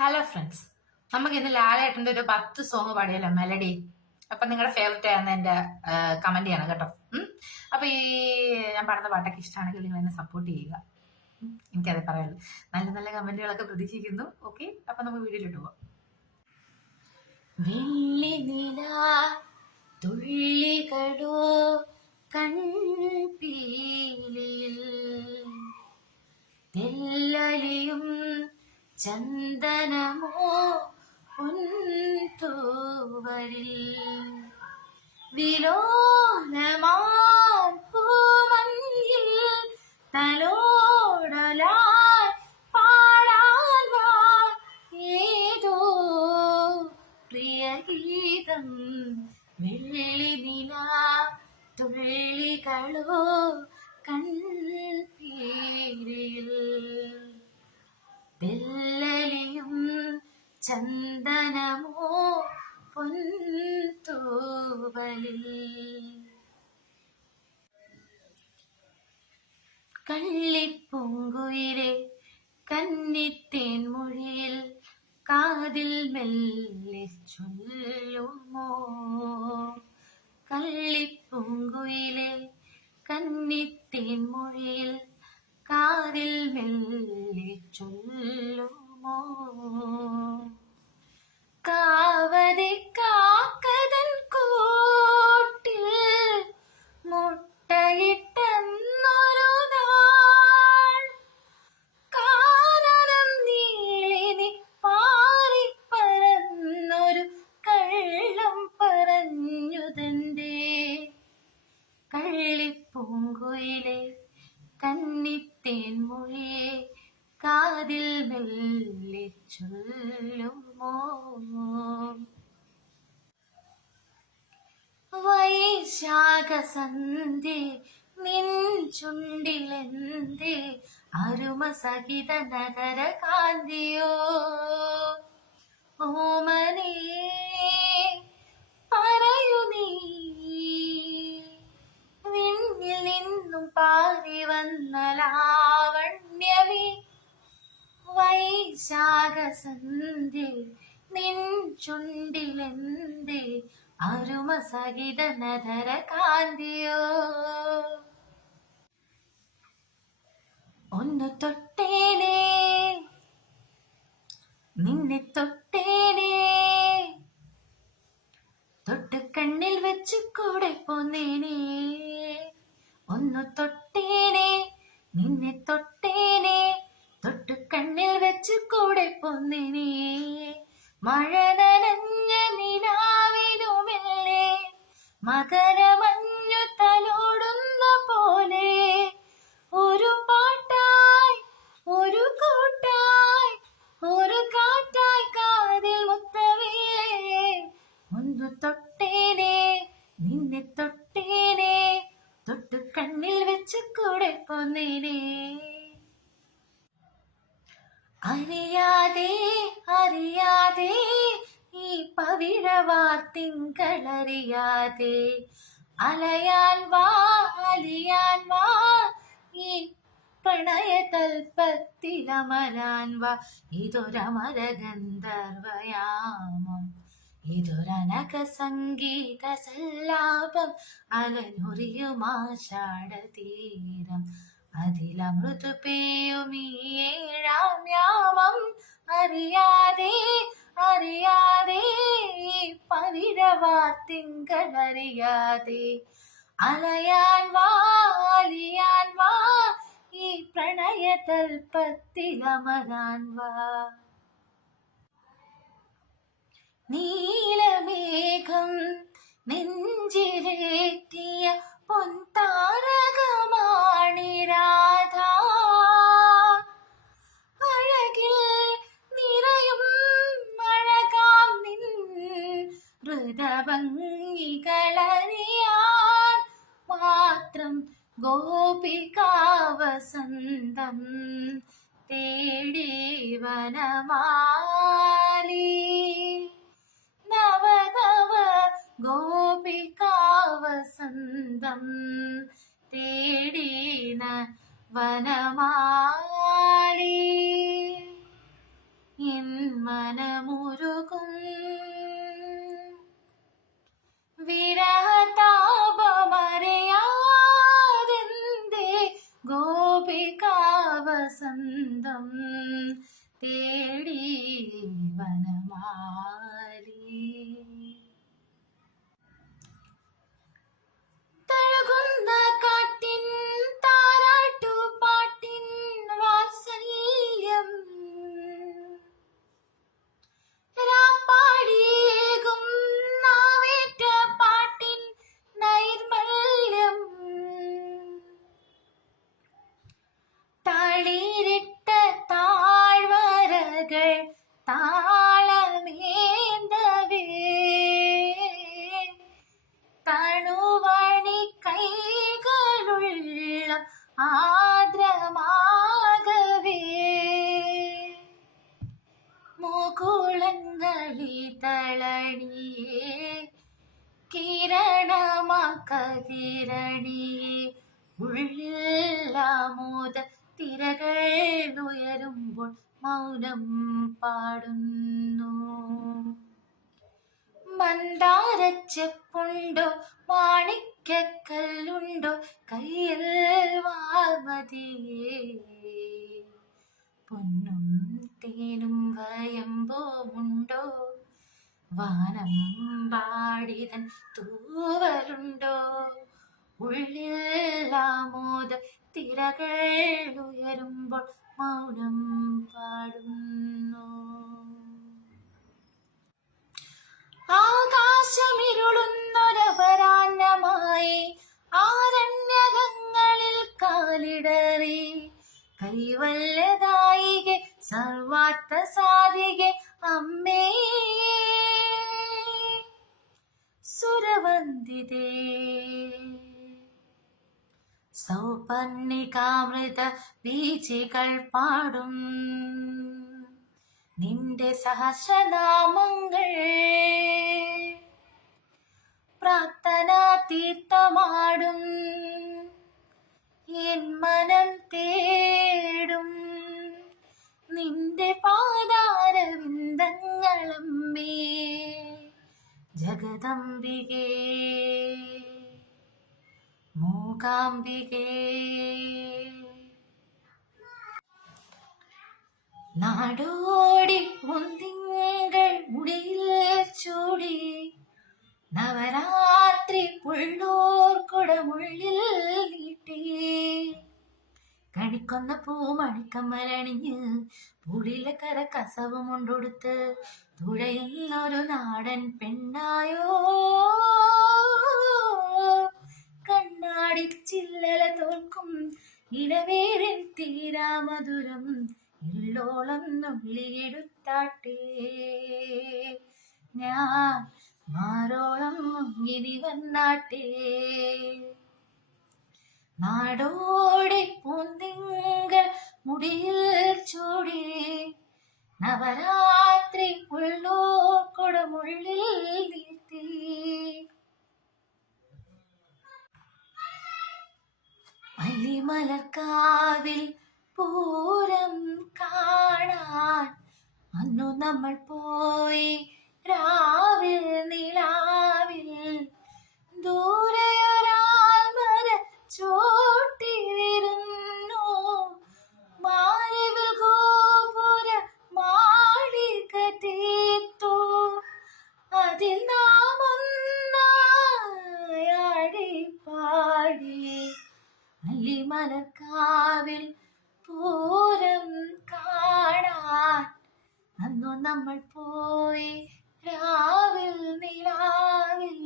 Hello friends, നമുക്ക് ഇന്ന് ലാലേട്ടൻ്റെ ഒരു 10 സോങ് പാടിയല്ലോ മെലഡി. അപ്പൊ നിങ്ങളുടെ ഫേവറേറ്റ് ആണെന്ന് എന്റെ കമന്റ് ചെയ്യണം കേട്ടോ. അപ്പൊ ഈ ഞാൻ പാടുന്ന പാട്ടൊക്കെ ഇഷ്ടമാണെങ്കിൽ നിങ്ങൾ എന്നെ സപ്പോർട്ട് ചെയ്യുക. എനിക്കത് പറയാനുള്ളൂ. നല്ല നല്ല കമന്റുകളൊക്കെ പ്രതീക്ഷിക്കുന്നു. ഓക്കെ, അപ്പൊ നമുക്ക് വീഡിയോയിലിട്ട് പോവാം. വെള്ളി നില തുള്ളികളോ കൺപീലിയിൽ തെല്ലലിയും ചന്ദനമോ പൊൻതൂവലിൽ വിലോലമാം പൂമഞ്ഞിൽ തലോടലായി പാടാൻ വാ ഏതോ പ്രിയഗീതം. വെള്ളി നില തുള്ളികളോ കൺപീലിയിൽ തെല്ലലിയും ചന്ദനമോ പൊൻതൂവലിൽ കള്ളിപ്പൂങ്കുയിലെ കന്നിത്തേൻ മൊഴിയിൽ കാതിൽ മെല്ലെ ചൊല്ലുമോ. കള്ളിപ്പൂങ്കുയിലെ കന്നിത്തേൻ മൊഴിയിൽ കാതിൽ മെല്ലെ ചൊല്ലുമോ. കാവതി കാക്കതൻ കൂട്ടിൽ മുട്ടയിട്ടെന്നൊരു നാൾ കാനനം നീളിനി പാറിപ്പറന്നൊരു കള്ളം പറഞ്ഞുതന്റെ. കള്ളിപ്പൂങ്കുയിലെ കന്നിത്തേൻ മൊഴിയെ കാതിൽ മെല്ലെ ചൊല്ലുമോ. വൈശാഖസന്ധ്യ നിൻ ചുണ്ടിലെന്തേ അരുമ സഹിത നഗര കാന്തിയോ. ഓമനേ പറയൂ നീ വിണ്ണിൽ നിന്നും പാറി വന്ന ലാവണ്യമേ. വൈശാഖസന്ധ്യ നിൻ ചുണ്ടിലെന്തേ അരുമ സഹിത നഗര കാന്തിയോ. ഒന്ന് തൊട്ടേനേ നിന്നെ തൊട്ടേനേ, തൊട്ട് കണ്ണിൽ വെച്ച് കൂടെ പോന്നേനേ. ഒന്ന് തൊട്ടേനേ നിന്നെ തൊട്ടേനേ, തൊട്ട് കണ്ണിൽ വെച്ച് കൂടെ പോന്നേനേ. മഴ നനഞ്ഞ നിലാവിനുമെല്ലേ മകരമഞ്ഞു തലോടുന്ന പോലെ ഒരു പാട്ടായി ഒരു കൂട്ടായി ഒരു കാറ്റായി കാതിൽ മുത്തവേ. ഒന്ന് തൊട്ടേനേ നിന്നെ തൊട്ടേനേ, തൊട്ട് കണ്ണിൽ വെച്ച് കൂടെ പോന്നേനേ. അറിയാതെ അറിയാതെ ഈ പവിഴവാർത്തിങ്കളറിയാതെ അലയാൻ വാ അലിയാൻ വാ ഈ പ്രണയതൽപ്പത്തിലമരാൻ വാ. ഇതൊരമര ഗന്ധർവയാമം, ഇതൊരനക സംഗീത സല്ലാപം, അലനുറിയുമാഷാഢതീരം അതിലമൃതു പേയുമീ ഏഴാം യാമം. അറിയാതെ അറിയാതെ പവിഴവാർത്തിങ്കളറിയാതെ അലയാൻ വാ അലിയാൻ വാ ഈ പ്രണയതൽപ്പത്തിലമരാൻ വാ. നീലമേഘം നെഞ്ചിലേറ്റിയ പൊൻതാരകമാണി രാധ. അഴകിൽ നിറയും അഴകാം നിൻ ഹൃദഭംഗികളറിയാൻ മാത്രം ഗോപികാവസന്തം തേടി വനമാലി. നവനവ ഗോപികാവസന്തം തേടിന വനമാലി. എൻ മനമുരുകും വിരഹതാപമറിയാതെന്തേ ഗോപികാവസന്തം തേടി വനമാലി. തഴുകുന്ന കാറ്റിൻ താരാട്ടുപാട്ടിൻ വാത്സല്യം രാപ്പാടിയേകും നാവേറ്റ പാട്ടിൻ നൈർമല്യം തളിരിട്ട താഴ്വരകൾ താളമേന്തവേ തണുവണി കൈകളുള്ള ആദ്രമാകവേ മുകുളങ്ങളിൽ തളണിയേ കിരണമാക്കതിരണിയേ ഉള്ളില്ലാമോദ തിരകൾ ഉയരുമ്പോൾ മൗനം പാടുന്നു. മന്ദാരച്ചെപ്പുണ്ടോ മാണിക്കല്ലുണ്ടോ കയ്യിൽ വാൽമതിയേ പൊന്നും തേനും വയമ്പുമുണ്ടോ വാനം പാടിതൻ തൂവലുണ്ടോ ഉള്ളില്ലാമോദ തിരകൾ ഉയരുമ്പോൾ മൗനം പാടുന്നു. ആകാശമിരുളുന്നൊരപരാഹ്നമായി ആരണ്യകങ്ങളിൽ കാലിടറി കൈവല്യദായികെ സർവാർത്ഥ സാധികെ അമ്മേ സുരവന്ദിതേ സൗപർണികാമൃത വീചികൾ പാടും നിന്റെ സഹസ്രനാമങ്ങൾ പ്രാർത്ഥന തീർത്ഥമാടും എൻ മനം തേടും നിന്റെ പാദാരവിന്ദങ്ങളമ്മേ ജഗദംബികേ മൂകാംബികേ. നാടോടി പൊന്തിങ്കൾ മുടിയിൽ ചൂടി നവരാത്രി പുള്ളൂർ കുടമുള്ളിൽ നീട്ടി കണിക്കൊന്ന പൂമണിക്കമ്മലണിഞ്ഞ് പുളിലക്കര കസവും കൊണ്ടൊടുത്ത് തുഴയുന്നൊരു നാടൻ പെണ്ണായോ കണ്ണാടി ചില്ലല തോൽക്കും ഇടവേറിൻ തീരാമധുരം ഇല്ലോളം നുള്ളിയെടുത്താട്ടേ ഞാൻ മാരോളം മുങ്ങിനി വന്നാട്ടേ. നാടോടി പൂന്തിങ്കൾ മുടിയിൽ ചൂടി നവരാത്രി ഉള്ളൂർ കുടമുള്ളിൽ നീട്ടി മല്ലിമലർക്കാവിൽ പൂരം കാണാൻ അന്നു നമ്മൾ പോയി രാവിൽ നിലാവിൽ ദൂരെയൊരാൾ മരച്ചോട്ടിലിരുന്നു മാരിവിൽ ഗോപുര മാളിക തീർത്തു അതിൽ നാം ഒന്നായി പാടി മല്ലിമലർക്കാവിൽ പൂരം കാണാൻ അന്നു നമ്മൾ പോയി രാവിൽ നിലാവിൽ